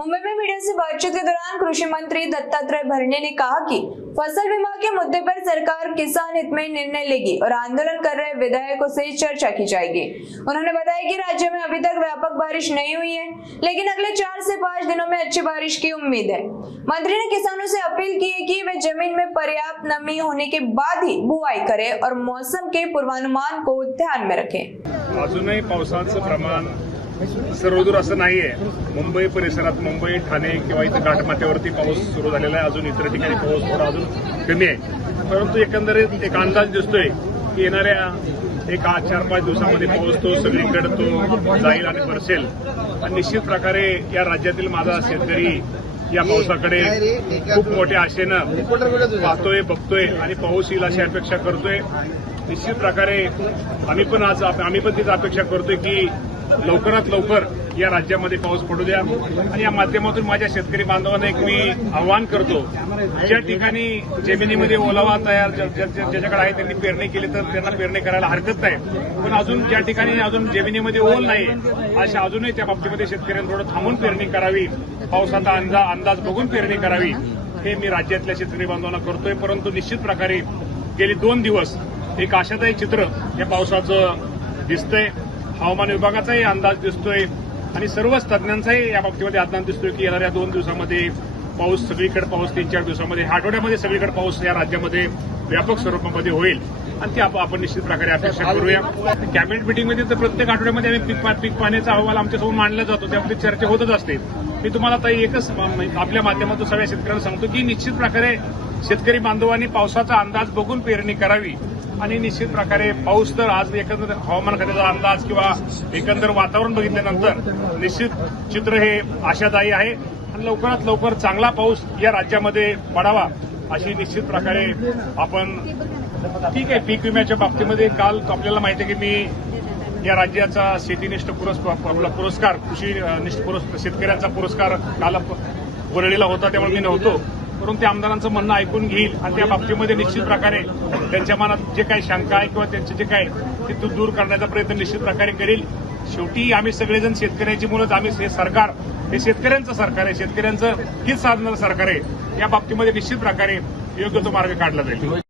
मुंबई में मीडिया से बातचीत के दौरान कृषि मंत्री दत्तात्रेय भरणे ने कहा कि फसल बीमा के मुद्दे पर सरकार किसान हित में निर्णय लेगी और आंदोलन कर रहे विधायकों से चर्चा की जाएगी। उन्होंने बताया कि राज्य में अभी तक व्यापक बारिश नहीं हुई है, लेकिन अगले 4 से 5 दिनों में अच्छी बारिश की उम्मीद है। मंत्री ने किसानों से अपील की है कि वे जमीन में पर्याप्त नमी होने के बाद ही बुआई करें और मौसम के पूर्वानुमान को ध्यान में रखें। अजूनही पावसाचं प्रमाण सर्वदूर असं नाहीये। मुंबई परिसरात मुंबई ठाणे किंवा इथं घाटमाथ्यावरती पाऊस सुरू झालेला आहे। अजून इतर ठिकाणी पाऊस थोडा अजून कमी आहे, परंतु एकंदरीत एक अंदाज दिसतोय की येणाऱ्या एक 4-5 दिवसामध्ये पाऊस तो सगळीकडे तो जाईल आणि बरसेल। आणि निश्चित प्रकारे या राज्यातील माझा शेतकरी या पावसाकडे खूप मोठ्या आशेनं पाहतोय, बघतोय आणि पाऊस येईल अशी अपेक्षा करतोय। निश्चित प्रकारे आम्ही पण तीच अपेक्षा करतोय की लवकरात लवकर या राज्यामध्ये पाऊस पडू द्या। आणि या माध्यमातून माझ्या शेतकरी बांधवांना एक मी आवाहन करतो, ज्या ठिकाणी जमिनीमध्ये ओलावा तयार ज्याच्याकडे आहे त्यांनी पेरणी केली तर त्यांना पेरणी करायला हरकत नाही, पण अजून ज्या ठिकाणी अजून जमिनीमध्ये ओल नाहीये अशा अजूनही त्या बाबतीमध्ये शेतकऱ्यांनी थोडं थांबून पेरणी करावी, पावसाचा अंदाज बघून पेरणी करावी, हे मी राज्यातल्या शेतकरी बांधवांना करतोय। परंतु निश्चित प्रकारे गेली 2 दिवस एक आशादायी चित्र या पावसाचं दिसतंय। हवामान विभागाचाही अंदाज दिसतोय आणि सर्वच तज्ञांचाही या बाबतीमध्ये अंदाज दिसतोय की येणाऱ्या 2 दिवसामध्ये पाऊस सगळीकडे पाऊस 3-4 दिवसामध्ये आठवड्यामध्ये सगळीकडे पाऊस या राज्यामध्ये व्यापक स्वरूपामध्ये होईल आणि ती आपण निश्चित प्रकारे अपेक्षा करूया। कॅबिनेट मिटिंगमध्ये तर प्रत्येक आठवड्यामध्ये आम्ही पीक पाण्याचा अहवाल आमच्यासमोर मांडला जातो, त्यामध्ये चर्चा होतच असते। मी तुम्हाला ताई एकच आपल्या माध्यमातून सगळ्या शेतकऱ्यांना सांगतो की निश्चित प्रकारे शेतकरी बांधवांनी पावसाचा अंदाज बघून पेरणी करावी आणि निश्चित प्रकारे पाऊस तर आज एकंदर हवामान खात्याचा अंदाज किंवा एकंदर वातावरण बघितल्यानंतर निश्चित चित्र हे आशादायी आहे आणि लवकरात लवकर चांगला पाऊस या राज्यामध्ये पडावा अशी निश्चित प्रकारे आपण ठीक आहे। पीक विम्याच्या बाबतीमध्ये काल आपल्याला माहिती आहे की मी या राज्याचा शेतीनिष्ठ पुरस्कार कृषीनिष्ठ शेतकऱ्यांचा पुरस्कार काल वरळीला होता, त्यामुळे मी नव्हतो, परंतु त्या आमदारांचं म्हणणं ऐकून घेईल आणि त्या बाबतीमध्ये निश्चित प्रकारे त्यांच्या मनात जे काही शंका आहे किंवा त्यांचे जे काय ते दूर करण्याचा प्रयत्न निश्चित प्रकारे करील। शेवटी आम्ही सगळेजण शेतकऱ्याची मुलंच, आम्ही हे सरकार हे शेतकऱ्यांचं सरकार आहे, शेतकऱ्यांचं हित साधणारं सरकार आहे। या बाबतीमध्ये निश्चित प्रकारे योग्य तो मार्ग काढला जाईल।